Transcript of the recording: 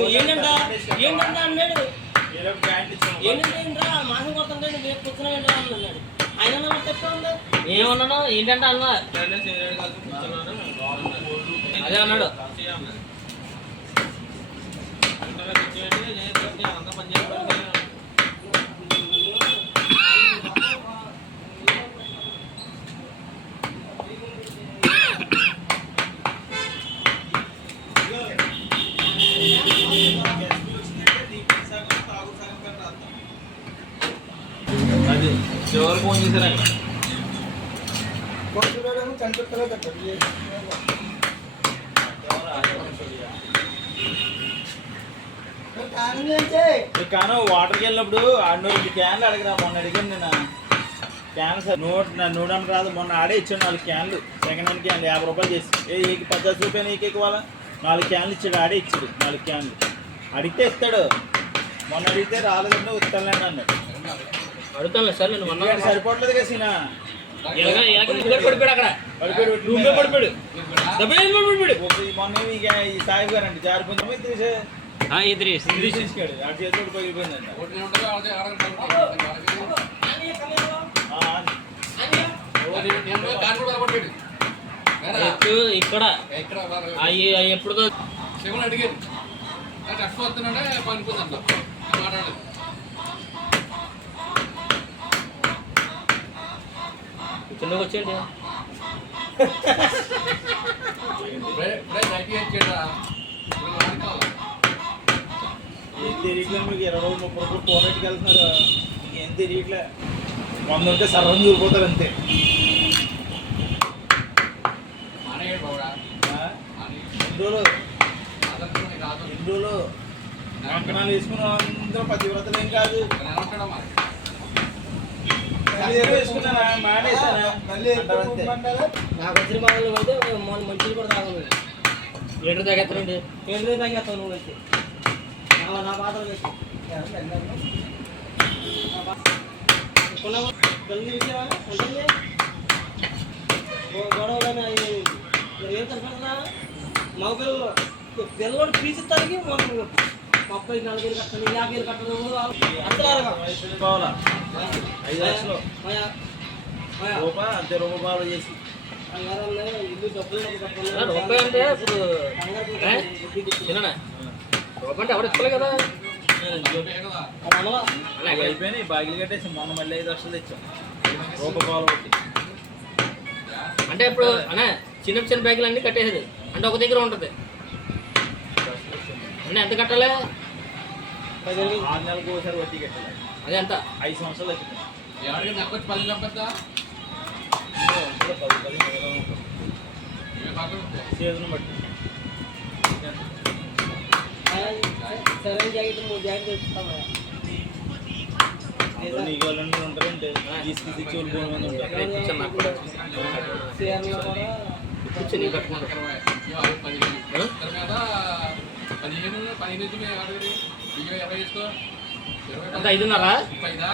ఏంటంట ఏంటంట అన్నాడు. ఏంటంటే మాసం కొడుతుంటే నువ్వు కూర్చున్నావు అన్నాడు. ఆయన చెప్తా ఉంది. ఏమన్నాను ఏంటంటే అన్నా అదే అన్నాడు. అది చివరి ఫోన్ చేశారు అక్కడ కాను వాటర్కి వెళ్ళినప్పుడు 2 క్యాన్లు అడిగిరా. మొన్న అడిగాను నేను క్యాన్లు సార్ 100 రాదు. మొన్న ఆడే ఇచ్చాడు 4 క్యాన్లు సెకండ్ హ్యాండ్ క్యాన్లు 50 రూపాయలు చేసి 50 రూపాయలు ఇవ్వాలా 4 క్యాన్లు ఇచ్చాడు. ఆడే ఇచ్చాడు 4 క్యాన్లు. అడిగితే ఇస్తాడు. మొన్న అడిగితే రాలేదంటే ఇస్తానులేండి అన్నాడు. అడుగుతాను సార్ నేను మొన్న సరిపోవట్లేదు కదా సీనా పడిపోయాడు మొన్న ఈ సాయి గారు అండి జారిపోయింది తీసుకాడు ఆ చేతుడు పగిలిపోయిందంట. ఇక్కడ ఎప్పుడు శివుని అడిగారు వస్తున్నాడే పనిపోతుందంట మాట్లాడలేదు. చిన్నగా వచ్చేయండి ఏం తెలియట్లేదు మీకు 20 రోజులు 30 రోజులు పోరాటికి వెళ్తున్నారు. మీకు ఏం తెలియట్లే. 100 ఉంటే సర్వం చూరిపోతారు అంతే. ఎన్ని రోజులు అంకణాలు వేసుకున్న అందరూ 10 వ్రతలు ఏం కాదు. వేసుకున్నానా మానేసానా నాకు వచ్చిన బాధలు అయితే మంచిది కూడా తాగలేదు. లీటర్ తాగేస్తానండి 7 తాగేస్తావు నువ్వు వచ్చి నా బాధలు పెళ్ళి విషయమా ఉంటుంది గొడవ ఏం తరఫున మగ పిల్లలు పీసిస్తానికి 30-40 కట్టను 50 కట్టను పోవాలా 5 లక్షలు అంతే రూపాయలు చేసి రూపాయి అంటే ఇప్పుడు రూపాయి అంటే ఎవరు ఇస్తలే కదా అయిపోయినాయి. బాగిలు కట్టేసి మొన్న మళ్ళీ 5 లక్షలు తెచ్చాం రూపాయలు కొట్టి. అంటే ఇప్పుడు అనే చిన్న చిన్న బ్యాగులు అన్నీ కట్టేసారు అంటే ఒక దగ్గర ఉంటుంది అంటే ఎంత కట్టాలి 6 నెలలకు ఒకసారి వడ్డీ కట్టాలి. అదే ఎంత 5 సంవత్సరాలు అవుతుంది. ఎవరికి నెక్కొచ్చి 10 చంపేస్తా సీజన్ బట్టి సరైన జాకెట్ 3 జాకెట్లు ఇస్తామా నీకు వాళ్ళని ఉంటారంటే తీసుకు చూడు మంది ఉంటారు. కూర్చొని కట్టుకుంటారు 15 20 చేసుకో 5:30